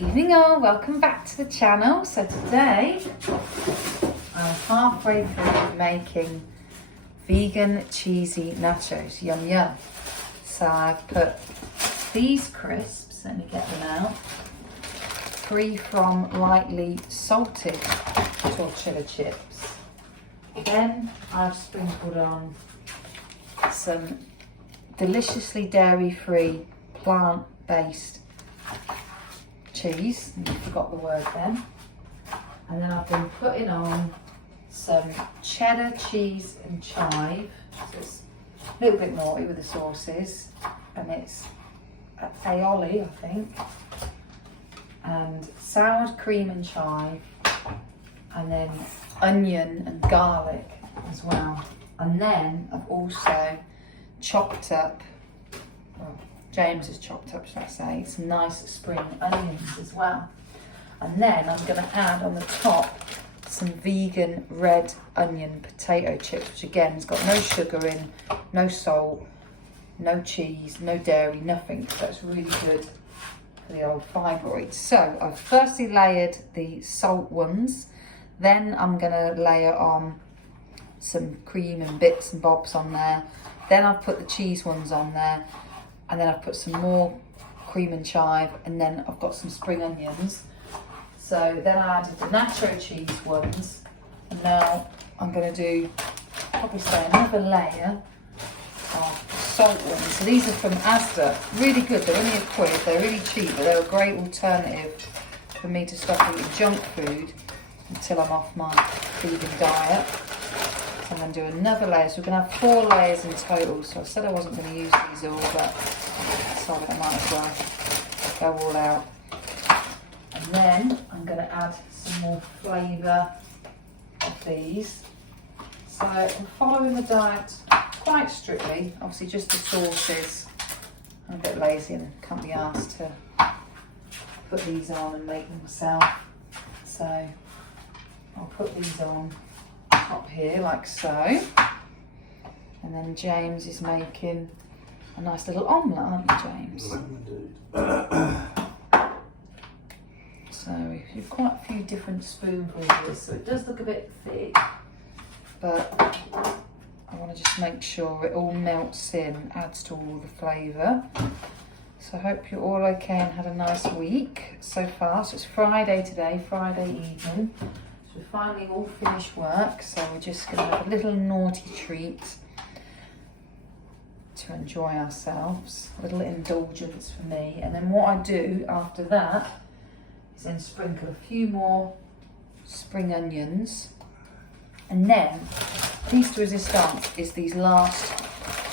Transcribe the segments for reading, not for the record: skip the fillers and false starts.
Evening all, welcome back to the channel. So today I'm halfway through making vegan cheesy nachos. Yum yum. So I've put these crisps, let me get them out, free from lightly salted tortilla chips. Then I've sprinkled on some deliciously dairy-free plant-based cheese, I forgot the word then, and then I've been putting on some cheddar cheese and chive, so it's a little bit naughty with the sauces, and it's aioli I think, and sour cream and chive, and then onion and garlic as well, and then I've also chopped up, well, James has chopped up, should I say, some nice spring onions as well. And then I'm going to add on the top some vegan red onion potato chips, which again has got no sugar in, no salt, no cheese, no dairy, nothing. So that's really good for the old fibroids. So I've firstly layered the salt ones, then I'm going to layer on some cream and bits and bobs on there. Then I've put the cheese ones on there. And then I've put some more cream and chive, and then I've got some spring onions. So then I added the nacho cheese ones, and now I'm going to do, probably say, another layer of salt ones. So these are from Asda, really good, they're only £1, they're really cheap, but they're a great alternative for me to stop eating junk food until I'm off my vegan diet. So I'm going to do another layer, so we're going to have 4 layers in total. So I said I wasn't going to use these all, but sorry, I might as well go all out. And then I'm going to add some more flavour of these. So I'm following the diet quite strictly, obviously just the sauces. I'm a bit lazy and can't be asked to put these on and make them myself. So I'll put these on top here like so, and then James is making a nice little omelette, aren't you, James? So you've quite a few different spoonfuls of this, so it does look a bit thick, but I want to just make sure it all melts in, adds to all the flavour. So I hope you're all okay and had a nice week so far. So it's Friday today, Friday evening. We're finally all finished work, so we're just going to have a little naughty treat to enjoy ourselves, a little indulgence for me. And then what I do after that is then sprinkle a few more spring onions, and then piece de resistance is these last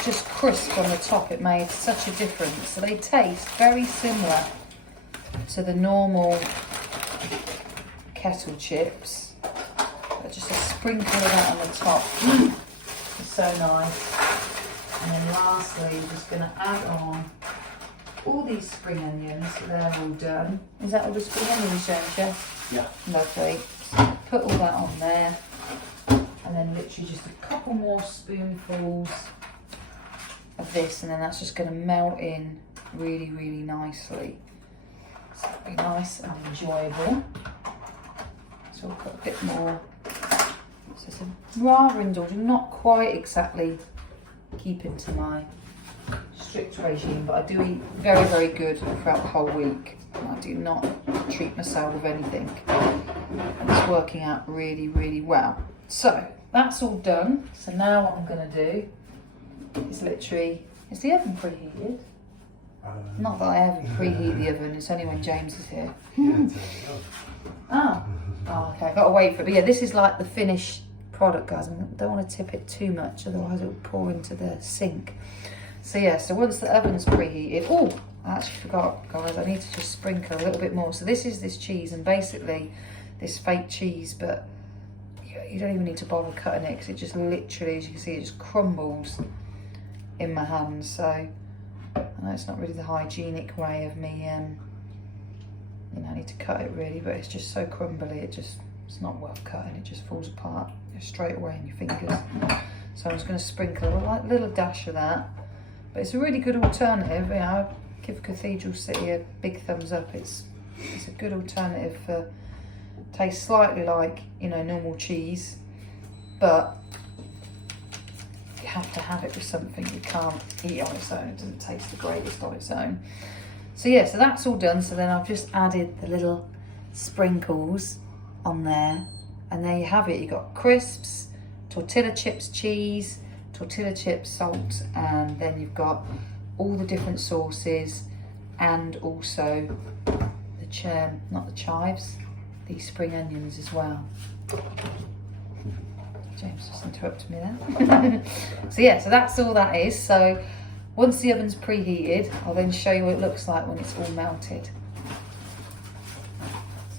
just crisp on the top. It made such a difference. So they taste very similar to the normal kettle chips. Just a sprinkle of that on the top. It's so nice. And then lastly, we're just going to add on all these spring onions, so they're all done. Is that all the spring onions, James? Yeah. Lovely. So put all that on there, and then literally just a couple more spoonfuls of this, and then that's just going to melt in really, really nicely. So it'll be nice and enjoyable. So we'll put a bit more. So it's a rather indulgent, not quite exactly keeping to my strict regime, but I do eat very, very good throughout the whole week. I do not treat myself with anything, and it's working out really, really well. So that's all done. So now what I'm going to do is literally, is the oven preheated? Not that I ever preheat the oven, it's only when James is here. Oh, okay, I've got to wait for it. But yeah, this is like the finished product, guys. I don't want to tip it too much, otherwise it will pour into the sink. So yeah, so once the oven's preheated, oh, I actually forgot, guys, I need to just sprinkle a little bit more. So this is this cheese, and basically this fake cheese, but you don't even need to bother cutting it, because it just literally, as you can see, it just crumbles in my hands. So I know it's not really the hygienic way of me, you know, I need to cut it really, but it's just so crumbly, it's not worth cutting, it just falls apart straight away in your fingers. So I'm just going to sprinkle a little dash of that, but it's a really good alternative. You know, give Cathedral City a big thumbs up. It's It's a good alternative for, tastes slightly like, you know, normal cheese, but you have to have it with something. You can't eat on its own. It doesn't taste the greatest on its own. So yeah, so that's all done. So then I've just added the little sprinkles on there, and there you have it. You've got crisps, tortilla chips cheese, tortilla chips salt, and then you've got all the different sauces, and also the not the chives, the spring onions as well. James just interrupted me there. So yeah, so that's all that is. So once the oven's preheated, I'll then show you what it looks like when it's all melted.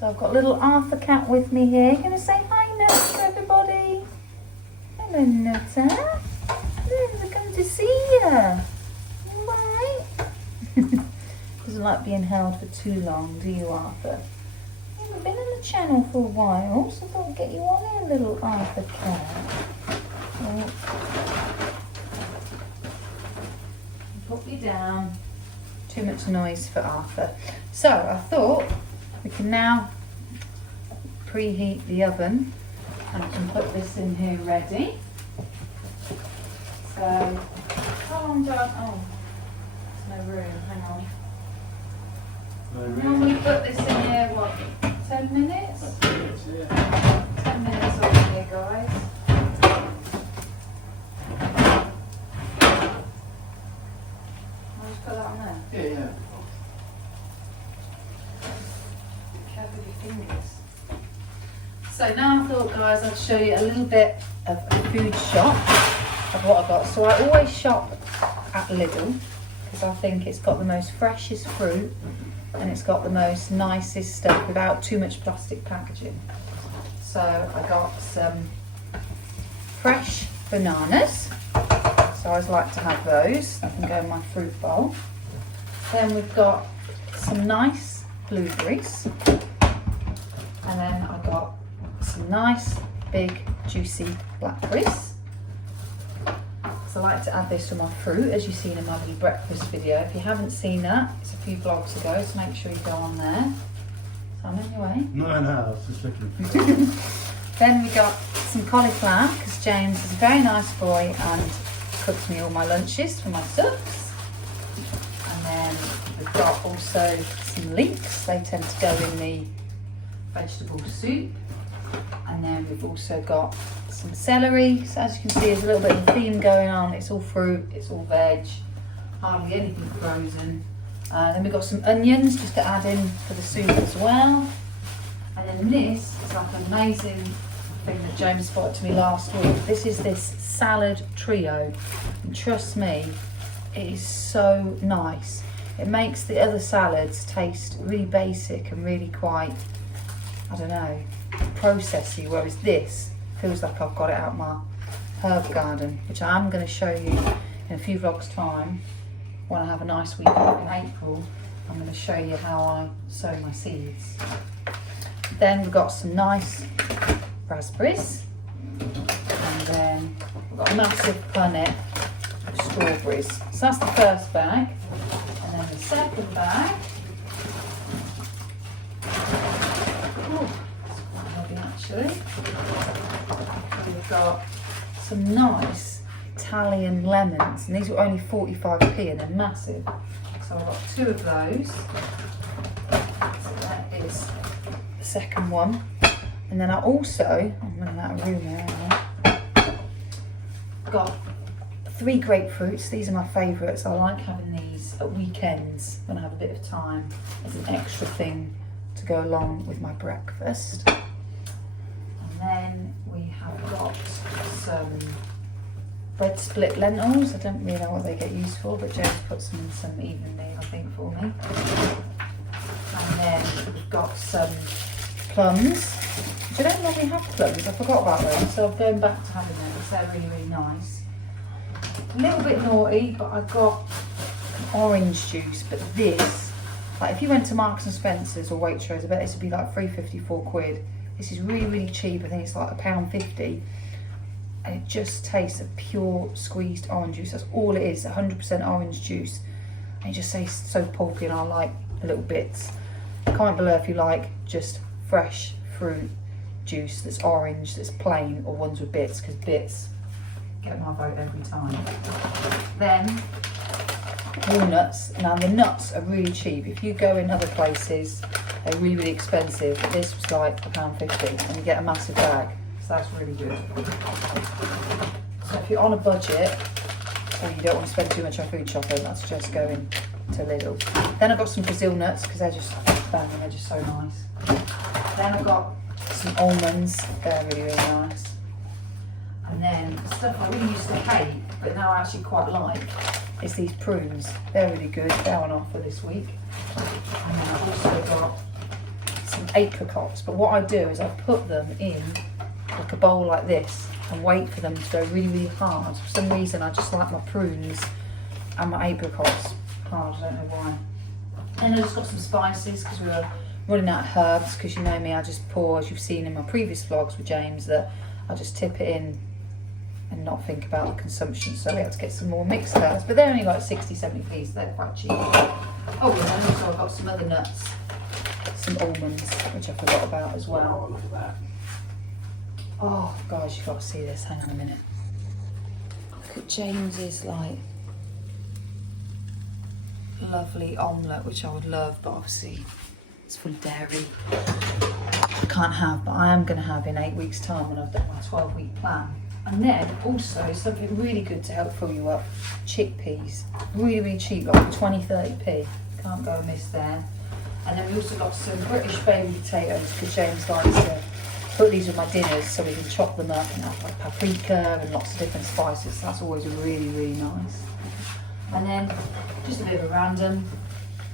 So I've got little Arthur cat with me here. Gonna say hi, Nutter, everybody. Hello, Nutter. I've come to see you. Right. Doesn't like being held for too long, do you, Arthur? You haven't been on the channel for a while, so I thought I'd get you on here, little Arthur cat. Oh. Put you down. Too much noise for Arthur. So I thought we can now preheat the oven, and I can put this in here ready. So, how long do I, oh, there's no room, hang on. Normally put this in here, what, 10 minutes? 10 minutes on here, guys. I'll just put that on there. Yeah, yeah. Be careful with your fingers. So now I thought, guys, I'd show you a little bit of a food shop of what I got. So I always shop at Lidl because I think it's got the most freshest fruit and it's got the most nicest stuff without too much plastic packaging. So I got some fresh bananas. So I always like to have those. I can go in my fruit bowl. Then we've got some nice blueberries. And then I got some nice big juicy blackberries. So I like to add this to my fruit, as you've seen in my little breakfast video. If you haven't seen that, it's a few vlogs ago, so make sure you go on there. So I'm in your way. No, I was just looking. Then we got some cauliflower, because James is a very nice boy and cooks me all my lunches for my subs. And then we've got also some leeks. They tend to go in the vegetable soup. And then we've also got some celery. So as you can see, there's a little bit of a theme going on. It's all fruit, it's all veg, hardly anything frozen. Then we've got some onions just to add in for the soup as well. And then this is like an amazing thing that James spotted to me last week. This is this salad trio. And trust me, it is so nice. It makes the other salads taste really basic and really quite, I don't know, processy, whereas this feels like I've got it out my herb garden, which I'm going to show you in a few vlogs time. When I have a nice week off in April, I'm going to show you how I sow my seeds. Then we've got some nice raspberries, and then we've got a massive punnet of strawberries. So that's the first bag, and then the second bag. Actually, we've got some nice Italian lemons, and these were only 45p and they're massive. So I've got 2 of those. So that is the second one. And then I also, I'm running out of room here, got 3 grapefruits. These are my favourites. I like having these at weekends when I have a bit of time as an extra thing to go along with my breakfast. Then we have got some bread split lentils. I don't really know what they get used for, but James put some in some evenly, I think, for me. And then we've got some plums, which I don't normally have plums. I forgot about them, so I'm going back to having them because they're really, really nice. A little bit naughty, but I got an orange juice, but this, like if you went to Marks and Spencer's or Waitrose, I bet this would be like £3.54. This is really, really cheap. I think it's like £1.50. And it just tastes of pure squeezed orange juice. That's all it is, 100% orange juice. And it just tastes so pulpy, and I like the little bits. Comment below if you like just fresh fruit juice that's orange, that's plain, or ones with bits, because bits get my vote every time. Then walnuts. Now the nuts are really cheap. If you go in other places, they're really, really expensive, but this was like £1.50 and you get a massive bag, so that's really good. So if you're on a budget or you don't want to spend too much on food shopping, I suggest going to Lidl. Then I've got some Brazil nuts because they're just banging, they're just so nice. Then I've got some almonds, they're really, really nice. And then stuff I really used to hate, but now I actually quite like, is these prunes. They're really good, they're on offer this week. And then I've also got some apricots, but what I do is I put them in like a bowl like this and wait for them to go really, really hard. For some reason I just like my prunes and my apricots hard, I don't know why. And I just got some spices because we were running out of herbs, because you know me, I just pour, as you've seen in my previous vlogs with James, that I just tip it in and not think about the consumption, so we had to get some more mixed herbs, but they're only like 60-70p, so they're quite cheap. Oh yeah, and also I've got some other nuts, some almonds, which I forgot about as well. Oh, look at that. Oh guys, you've got to see this, hang on a minute. Look at James's like lovely omelette, which I would love, but obviously it's full of dairy. I can't have, but I am going to have in 8 weeks time when I've done my 12-week plan. And then also something really good to help fill you up, chickpeas. Really, really cheap, like 20-30p. Can't go amiss there. And then we also got some British baby potatoes, because James likes to put these with my dinners so we can chop them up and have like paprika and lots of different spices. That's always really, really nice. And then just a bit of a random,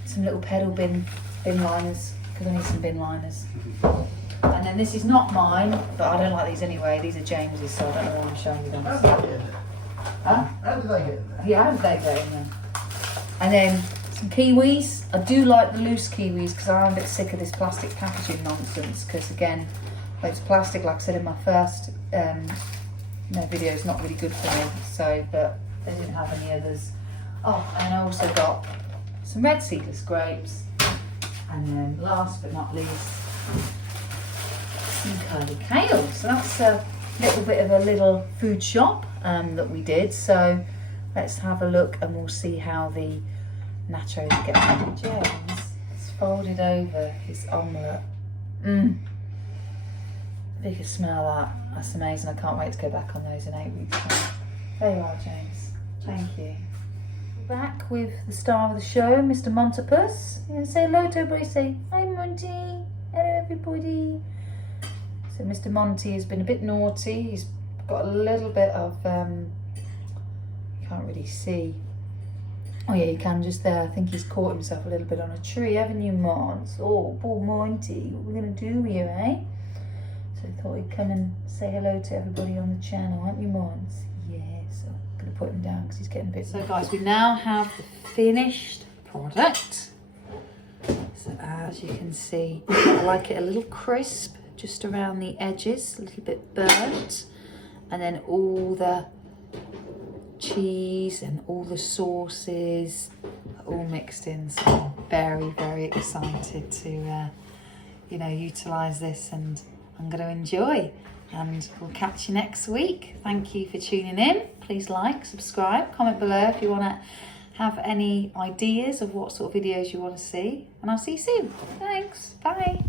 some little pedal bin liners, because I need some bin liners. And then this is not mine, but I don't like these anyway. These are James's, so I don't know why I'm showing you them. How did they get in there? Huh? How did they get in there? Yeah, how did they go in there? And then some kiwis. I do like the loose kiwis because I'm a bit sick of this plastic packaging nonsense. Because again, it's plastic, like I said in my first video, is not really good for me. So, but they didn't have any others. Oh, and I also got some red seedless grapes. And then last but not least, some curly kale. So that's a little bit of a little food shop that we did. So let's have a look and we'll see how the nachos get on. James has folded over his omelette. If you can smell that, that's amazing. I can't wait to go back on those in 8 weeks time. There you are, James. Thank you. Back with the star of the show, Mr. Montipus. You gonna say hello to everybody? Say hi, Monty. Hello, everybody. So Mr. Monty has been a bit naughty. He's got a little bit of you can't really see. Oh yeah, you can just there. I think he's caught himself a little bit on a tree, haven't you, Mons? Oh, poor Monty. What are we gonna do here, eh? So I thought he'd come and say hello to everybody on the channel, aren't you, Mons? Yeah, so I'm gonna put him down because he's getting a bit. So guys, we now have the finished product. So as you can see, I like it a little crisp, just around the edges, a little bit burnt, and then all the cheese and all the sauces are all mixed in. So I'm very, very excited to utilise this, and I'm going to enjoy. And we'll catch you next week. Thank you for tuning in. Please like, subscribe, comment below if you want to have any ideas of what sort of videos you want to see, and I'll see you soon. Thanks, bye.